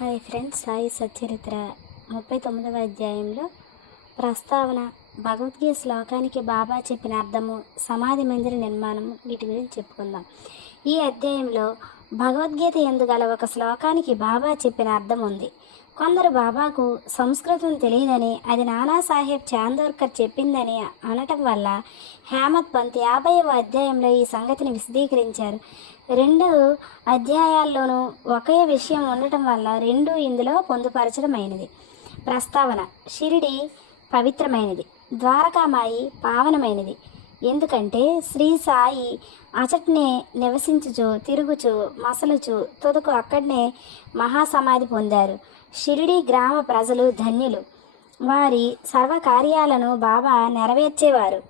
Hi friends Sai Satcharitra. ముప్పై తొమ్మిదవ అధ్యాయంలో ప్రస్తావన భగవద్గీత శ్లోకానికి బాబా చెప్పిన అర్థము సమాధి మందిర నిర్మాణము వీటి గురించి చెప్పుకుందాం. ఈ అధ్యాయంలో భగవద్గీత ఎందుగల ఒక శ్లోకానికి బాబా చెప్పిన అర్థం ఉంది. కొందరు బాబాకు సంస్కృతం తెలియదని అది నానాసాహెబ్ చాందోర్కర్ చెప్పిందని అనటం వల్ల హేమత్ పంత్ యాభైవ అధ్యాయంలో ఈ సంగతిని విశదీకరించారు. రెండు అధ్యాయాల్లోనూ ఒకే విషయం ఉండటం వల్ల రెండు ఇందులో పొందుపరచడమైనది. ప్రస్తావన షిరిడి పవిత్రమైనది. ద్వారకామాయి పావనమైనది. ఎందుకంటే శ్రీ సాయి అచట్నే నివసించుచు తిరుగుచు మసలుచు తుదకు అక్కడనే మహాసమాధి పొందారు. షిరిడి గ్రామ ప్రజలు ధన్యులు. వారి సర్వకార్యాలను బాబా నెరవేర్చేవారు.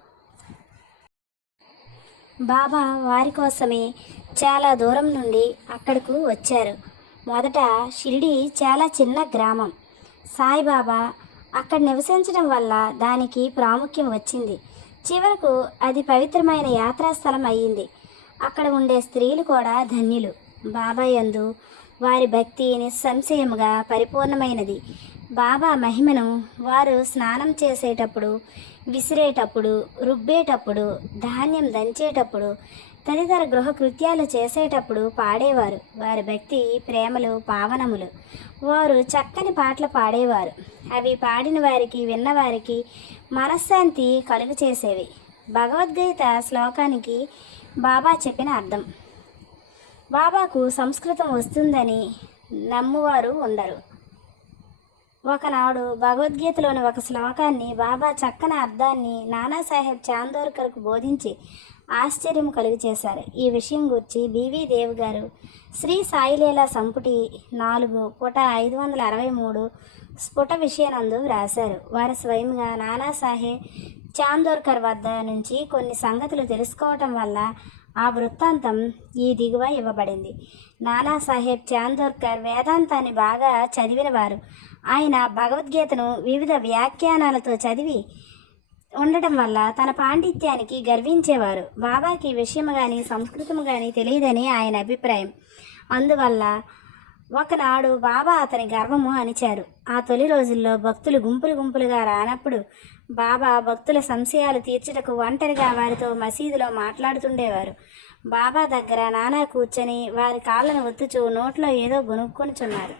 బాబా వారి కోసమే చాలా దూరం నుండి అక్కడకు వచ్చారు. మొదట షిరిడి చాలా చిన్న గ్రామం. సాయిబాబా అక్కడ నివసించడం వల్ల దానికి ప్రాముఖ్యం వచ్చింది. చివరకు అది పవిత్రమైన యాత్రాస్థలం అయ్యింది. అక్కడ ఉండే స్త్రీలు కూడా ధన్యులు. బాబా యందు వారి భక్తి నిస్సంశయముగా పరిపూర్ణమైనది. బాబా మహిమను వారు స్నానం చేసేటప్పుడు విసిరేటప్పుడు రుబ్బేటప్పుడు ధాన్యం దంచేటప్పుడు తదితర గృహ కృత్యాలు చేసేటప్పుడు పాడేవారు. వారి భక్తి ప్రేమలు పావనములు. వారు చక్కని పాటలు పాడేవారు. అవి పాడిన వారికి విన్నవారికి మనశ్శాంతి కలుగు చేసేవి. భగవద్గీత శ్లోకానికి బాబా చెప్పిన అర్థం. బాబాకు సంస్కృతం వస్తుందని నమ్మువారు ఉండరు. ఒకనాడు భగవద్గీతలోని ఒక శ్లోకాన్ని బాబా చక్కని అర్థాన్ని నానాసాహెబ్ చాందోర్కర్కు బోధించి ఆశ్చర్యం కలుగు చేశారు ఈ విషయం గురించి బీవీ దేవ్ గారు శ్రీ సాయిలీల సంపుటి నాలుగు పుట ఐదు వందల అరవై మూడు స్ఫుట విషయనందు వ్రాశారు. వారు స్వయంగా నానాసాహెబ్ చాందోర్కర్ వద్ద నుంచి కొన్ని సంగతులు తెలుసుకోవటం వల్ల ఆ వృత్తాంతం ఈ దిగువ ఇవ్వబడింది. నానాసాహెబ్ చాందోర్కర్ వేదాంతాన్ని బాగా చదివినవారు ఆయన భగవద్గీతను వివిధ వ్యాఖ్యానాలతో చదివి ఉండటం వల్ల తన పాండిత్యానికి గర్వించేవారు. బాబాకి విషయము కానీ సంస్కృతము కానీ తెలియదని ఆయన అభిప్రాయం. అందువల్ల ఒకనాడు బాబా అతని గర్వము అనిచారు ఆ తొలి రోజుల్లో భక్తులు గుంపులు గుంపులుగా రానప్పుడు బాబా భక్తుల సంశయాలు తీర్చుటకు ఒంటరిగా వారితో మసీదులో మాట్లాడుతుండేవారు. బాబా దగ్గర నానా కూర్చొని వారి కాళ్ళను ఒత్తుచూ నోట్లో ఏదో గొనుక్కొనుచున్నారు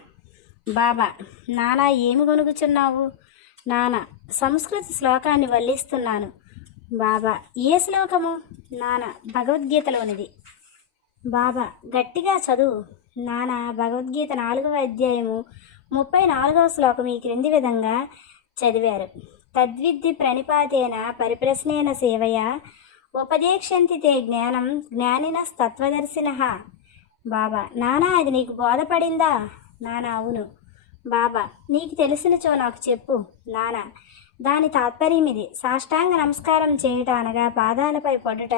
బాబా నానా ఏమి గొనుగుచున్నావు? నానా సంస్కృత శ్లోకాన్ని వల్లిస్తున్నాను. బాబా ఏ శ్లోకము? నాన్న భగవద్గీతలోనిది. బాబా గట్టిగా చదువు. నాన్న భగవద్గీత నాలుగవ అధ్యాయము ముప్పై నాలుగవ శ్లోకం ఈ క్రింది విధంగా చదివారు. తద్విద్ది ప్రణిపాతేన పరిప్రశ్నేన సేవయ ఉపదేక్షంతి తే జ్ఞానం జ్ఞానిన తత్వదర్శిన. బాబా నానా అది నీకు బోధపడిందా? నానా అవును. బాబా నీకు తెలిసినచో నాకు చెప్పు నానా. దాని తాత్పర్యం ఇది. సాష్టాంగ నమస్కారం చేయుట అనగా పాదాలపై పడుట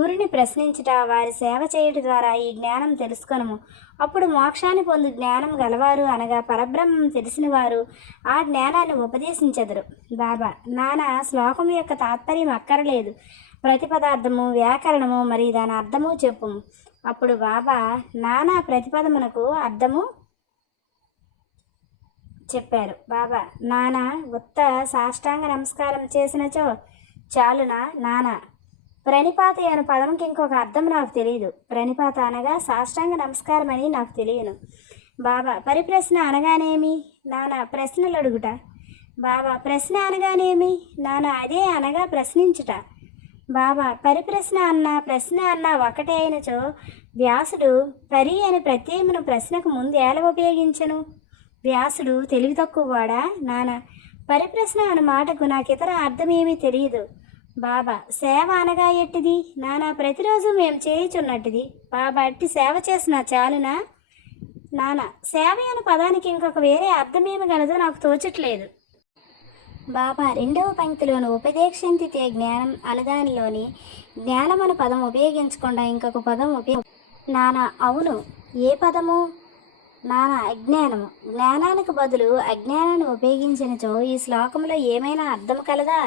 గురుని ప్రశ్నించుట వారి సేవ చేయుట ద్వారా ఈ జ్ఞానం తెలుసుకొనము. అప్పుడు మోక్షాన్ని పొందు జ్ఞానం గలవారు అనగా పరబ్రహ్మం తెలిసిన వారు ఆ జ్ఞానాన్ని ఉపదేశించెదరు. బాబా నానా శ్లోకం యొక్క తాత్పర్యం అక్కరలేదు. ప్రతిపదార్థము వ్యాకరణము మరి దాని అర్థము చెప్పుము. అప్పుడు బాబా నానా ప్రతిపదమునకు అర్థము చెప్పారు. బాబా నాన్న ఉత్త సాష్టాంగ నమస్కారం చేసినచో చాలునా నాన్న ప్రణిపాత అను పదంకి ఇంకొక అర్థం నాకు తెలియదు ప్రణిపాత అనగా సాష్టాంగ నమస్కారం అని నాకు తెలియను. బాబా పరిప్రశ్న అనగానేమి? నానా ప్రశ్నలు అడుగుట. బాబా ప్రశ్న అనగానేమి? నానా అదే అనగా ప్రశ్నించుట. బాబా పరిప్రశ్న అన్న ప్రశ్న అన్న ఒకటే అయినచో వ్యాసుడు పరి అని ప్రత్యయమును ప్రశ్నకు ముందు ఎలా ఉపయోగించను? వ్యాసుడు తెలివి తక్కువవాడా? నాన్న పరిప్రశ్న అన్న మాటకు నాకు ఇతర అర్థమేమీ తెలియదు బాబా సేవ అనగా ఎట్టిది? నానా ప్రతిరోజు మేము చేయుచున్నట్టుది. బాబా అట్టి సేవ చేసిన చాలునా? నాన్న సేవ అనే పదానికి ఇంకొక వేరే అర్థమేమి గలదో నాకు తోచట్లేదు. బాబా రెండవ పంక్తిలోని ఉపదేక్షంతితే జ్ఞానం అనదానిలోని జ్ఞానం అనే పదం ఉపయోగించకుండా ఇంకొక పదం ఉపయోగ నానా అవును. ఏ పదము? నానా అజ్ఞానము. జ్ఞానానికి బదులు అజ్ఞానాన్ని ఉపయోగించినచో ఈ శ్లోకంలో ఏమైనా అర్థం కలదా?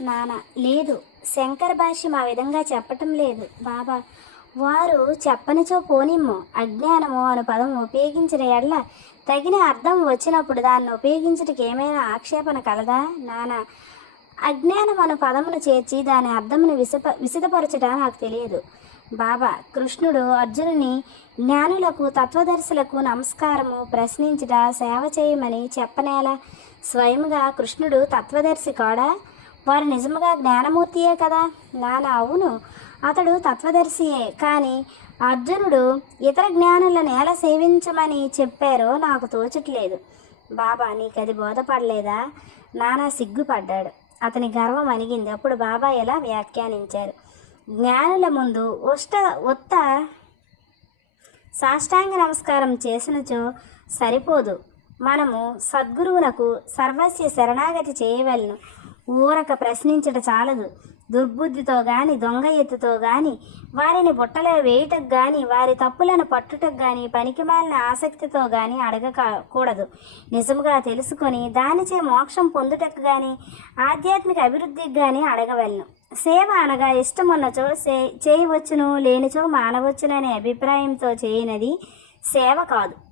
నానా లేదు. శంకర భాష్యం ఆ విధంగా చెప్పటం లేదు. బాబా వారు చెప్పనిచో పోనిమ్ము అజ్ఞానము అను పదం ఉపయోగించిన ఎడల తగిన అర్థం వచ్చినప్పుడు దాన్ని ఉపయోగించుటకు ఏమైనా ఆక్షేపణ కలదా? నానా అజ్ఞానం అను పదమును చేర్చి దాని అర్థమును విసప విసిదపరచడం నాకు తెలియదు. బాబా కృష్ణుడు అర్జునుని జ్ఞానులకు తత్వదర్శులకు నమస్కారము ప్రశ్నించుట సేవ చేయమని చెప్పనేలా. స్వయముగా కృష్ణుడు తత్వదర్శి కాడా? వారు నిజముగా జ్ఞానమూర్తియే కదా? నాన్న అవును. అతడు తత్వదర్శియే. కానీ అర్జునుడు ఇతర జ్ఞానులను ఎలా సేవించమని చెప్పారో నాకు తోచట్లేదు. బాబా నీకు అది బోధపడలేదా? నానా సిగ్గుపడ్డాడు. అతని గర్వం అణిగింది. అప్పుడు బాబా ఇలా వ్యాఖ్యానించారు? జ్ఞానుల ముందు ఉష్ట ఉత్త సాష్టాంగ నమస్కారం చేసినచో సరిపోదు. మనము సద్గురువులకు సర్వస్య శరణాగతి చేయవలను. ఊరక ప్రశ్నించట చాలదు. దుర్బుద్ధితో గాని దొంగ ఎత్తుతో గాని వారిని బుట్టలో వేయుటకు గాని వారి తప్పులను పట్టుటకు గాని పనికిమాలిన ఆసక్తితో గాని అడగకూడదు నిజముగా తెలుసుకొని దానిచే మోక్షం పొందుటకు గాని ఆధ్యాత్మిక అభివృద్ధికి గాని అడగవలను. సేవ అనగా ఇష్టమున్నచో సే చేయవచ్చును లేనిచో మానవచ్చుననే అభిప్రాయంతో చేయనది సేవ కాదు.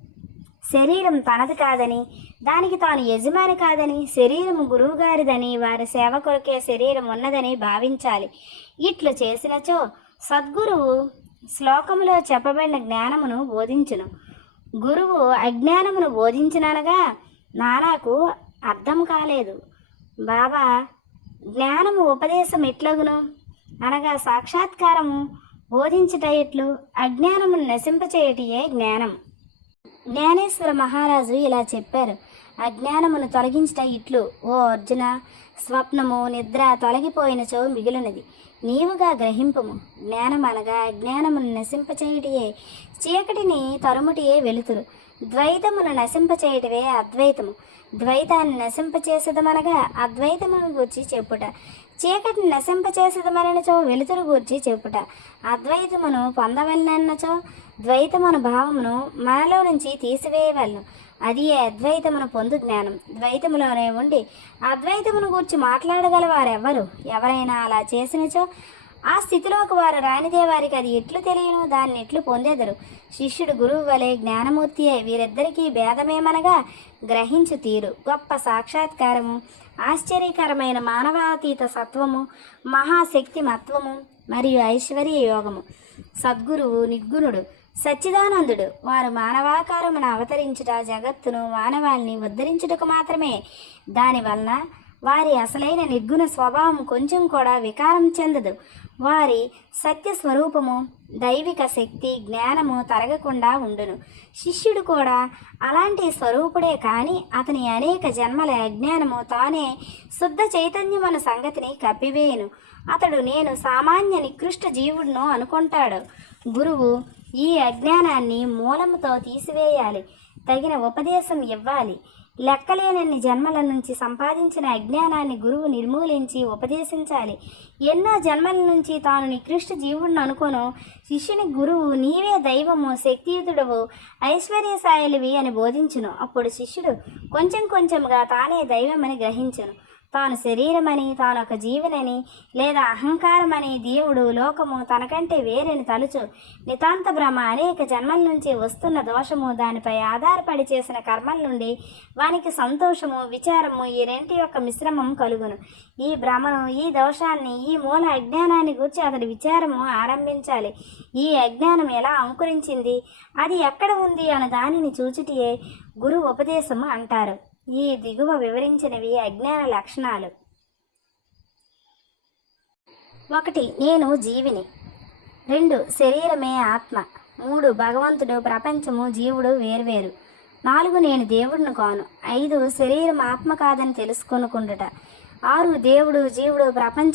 శరీరం తనది కాదని దానికి తాను యజమాని కాదని శరీరం గురువుగారిదని వారి సేవ కొరకే శరీరం ఉన్నదని భావించాలి. ఇట్లు చేసినచో సద్గురువు శ్లోకములో చెప్పబడిన జ్ఞానమును బోధించును. గురువు అజ్ఞానమును బోధించిననగా నానాకు అర్థం కాలేదు. బాబా జ్ఞానము ఉపదేశం ఎట్లగును? అనగా సాక్షాత్కారము బోధించుట ఎట్లు? అజ్ఞానమును నశింపచేయటియే జ్ఞానం. జ్ఞానేశ్వర మహారాజు ఇలా చెప్పారు. అజ్ఞానమును తొలగించిన ఇట్లు ఓ అర్జున స్వప్నము నిద్ర తొలగిపోయినచో మిగిలినది. నీవుగా గ్రహింపము. జ్ఞానం అనగా అజ్ఞానమును నశింపచేయుటియే. చీకటిని తరుముటియే వెలుతురు. ద్వైతమును నశింపచేయుటవే అద్వైతము. ద్వైతాన్ని నశింపచేసేదమనగా అద్వైతమును గురించి చెప్పుట. చీకటిని నశింపచేసేదమనచో వెలుతురు గూర్చి చెప్పుట. అద్వైతమును పొందవలనచో ద్వైతమును భావమును మనలో నుంచి తీసివేయవలను. అది అద్వైతమును పొందు జ్ఞానం. ద్వైతములోనే ఉండి అద్వైతమును గూర్చి మాట్లాడగలవారెవ్వరు? ఎవరైనా అలా చేసినచో ఆ స్థితిలోకి వారు రానిదే వారికి అది ఎట్లు తెలియను దాన్ని ఎట్లు పొందేదరు. శిష్యుడు గురువు వలె జ్ఞానమూర్తి అయి వీరిద్దరికీ భేదమేమనగా గ్రహించు తీరు. గొప్ప సాక్షాత్కారము ఆశ్చర్యకరమైన మానవాతీత సత్వము మహాశక్తి మత్వము మరియు ఐశ్వర్య యోగము. సద్గురువు నిర్గుణుడు సచ్చిదానందుడు. వారు మానవాకారమున అవతరించుట జగత్తును మానవాల్ని ఉద్ధరించుటకు మాత్రమే. దానివలన వారి అసలైన నిర్గుణ స్వభావం కొంచెం కూడా వికారం చెందదు. వారి సత్య స్వరూపము దైవిక శక్తి జ్ఞానము తరగకుండా ఉండును. శిష్యుడు కూడా అలాంటి స్వరూపుడే కానీ అతని అనేక జన్మల అజ్ఞానము తానే శుద్ధ చైతన్యమన్న సంగతిని కప్పివేయను. అతడు నేను సామాన్య నికృష్ట జీవుడును అనుకుంటాడు. గురువు ఈ అజ్ఞానాన్ని మూలముతో తీసివేయాలి. తగిన ఉపదేశం ఇవ్వాలి. లెక్కలేనన్ని జన్మల నుంచి సంపాదించిన అజ్ఞానాన్ని గురువు నిర్మూలించి ఉపదేశించాలి. ఎన్నో జన్మల నుంచి తాను నికృష్ట జీవుడిని అనుకోను. శిష్యుని గురువు నీవే దైవము శక్తియుతుడవు ఐశ్వర్యశాయులివి అని బోధించును. అప్పుడు శిష్యుడు కొంచెం కొంచెంగా తానే దైవమని గ్రహించును. తాను శరీరమని తాను ఒక జీవనని లేదా అహంకారమని దేవుడు లోకము తనకంటే వేరని తలుచు. నితాంత భ్రమ అనేక జన్మల నుంచి వస్తున్న దోషము దానిపై ఆధారపడి చేసిన కర్మల నుండి వానికి సంతోషము విచారము ఈ రెంటి యొక్క మిశ్రమం కలుగును. ఈ భ్రమను ఈ దోషాన్ని ఈ మూల అజ్ఞానాన్ని గురించి అతడి విచారము ఆరంభించాలి. ఈ అజ్ఞానం ఎలా అంకురించింది? అది ఎక్కడ ఉంది అన్న దానిని చూచుటియే గురు ఉపదేశము అంటారు. ఈ దిగువ వివరించినవి అజ్ఞాన లక్షణాలు. ఒకటి నేను జీవిని. రెండు శరీరమే ఆత్మ. మూడు భగవంతుడు ప్రపంచము జీవుడు వేర్వేరు. నాలుగు నేను దేవుడిని కాను. ఐదు శరీరం ఆత్మ కాదని తెలుసుకొనుకుండుట. ఆరు దేవుడు జీవుడు ప్రపంచం